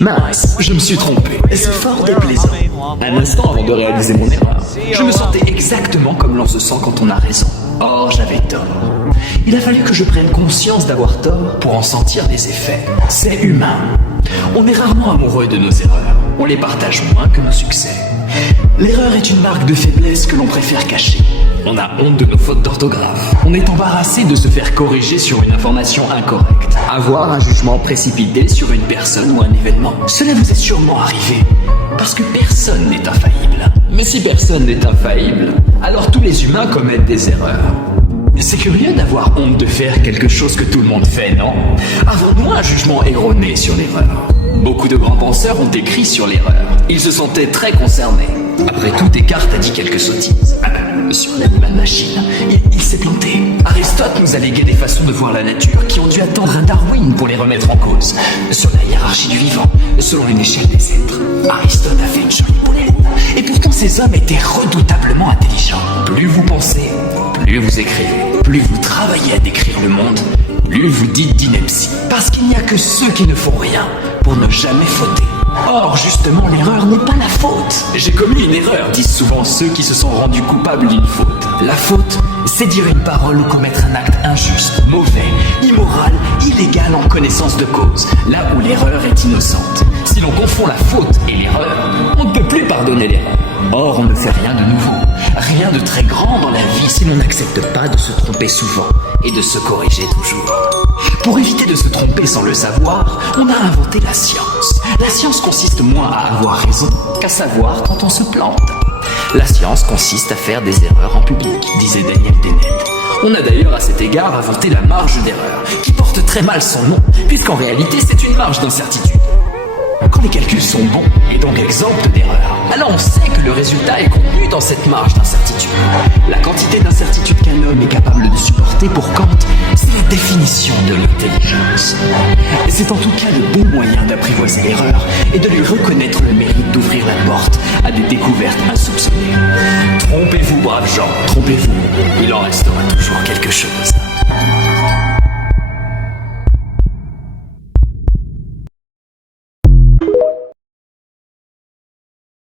Mince, je me suis trompé. C'est fort déplaisant. Un instant avant de réaliser mon erreur, je me sentais exactement comme l'on se sent quand on a raison. Or, j'avais tort. Il a fallu que je prenne conscience d'avoir tort pour en sentir les effets. C'est humain. On est rarement amoureux de nos erreurs. On les partage moins que nos succès. L'erreur est une marque de faiblesse que l'on préfère cacher. On a honte de nos fautes d'orthographe. On est embarrassé de se faire corriger sur une information incorrecte. Avoir un jugement précipité sur une personne ou un événement. Cela vous est sûrement arrivé. Parce que personne n'est infaillible. Mais si personne n'est infaillible, alors tous les humains commettent des erreurs. C'est curieux d'avoir honte de faire quelque chose que tout le monde fait, non? Avons-nous un jugement erroné sur l'erreur? Beaucoup de grands penseurs ont écrit sur l'erreur. Ils se sentaient très concernés. Après tout, Descartes a dit quelques sottises. Sur l'animal machine, il s'est planté. Aristote nous a légué des façons de voir la nature qui ont dû attendre un Darwin pour les remettre en cause. Sur la hiérarchie du vivant, selon une échelle des êtres. Aristote a fait une jolie boulette. Et pourtant, ces hommes étaient redoutablement intelligents. Plus vous pensez, plus vous écrivez. Plus vous travaillez à décrire le monde, plus vous dites d'ineptie. Parce qu'il n'y a que ceux qui ne font rien pour ne jamais fauter. Or, justement, l'erreur n'est pas la faute. J'ai commis une erreur, disent souvent ceux qui se sont rendus coupables d'une faute. La faute, c'est dire une parole ou commettre un acte injuste, mauvais, immoral, illégal en connaissance de cause, là où l'erreur est innocente. Si l'on confond la faute et l'erreur, on ne peut plus pardonner l'erreur. Or, on ne fait rien de nouveau, rien de très grand dans la vie si l'on n'accepte pas de se tromper souvent et de se corriger toujours. Pour éviter de se tromper sans le savoir, on a inventé la science. La science consiste moins à avoir raison qu'à savoir quand on se plante. La science consiste à faire des erreurs en public, disait Daniel Dennett. On a d'ailleurs à cet égard inventé la marge d'erreur, qui porte très mal son nom, puisqu'en réalité c'est une marge d'incertitude. Quand les calculs sont bons et donc exempts d'erreurs, alors on sait que le résultat est contenu dans cette marge d'incertitude. La quantité d'incertitude qu'un homme est capable de supporter pour Kant, c'est la définition de l'intelligence. C'est en tout cas le bon moyen d'apprivoiser l'erreur et de lui reconnaître le mérite d'ouvrir la porte à des découvertes insoupçonnées. Trompez-vous, braves gens, trompez-vous. Il en restera toujours quelque chose.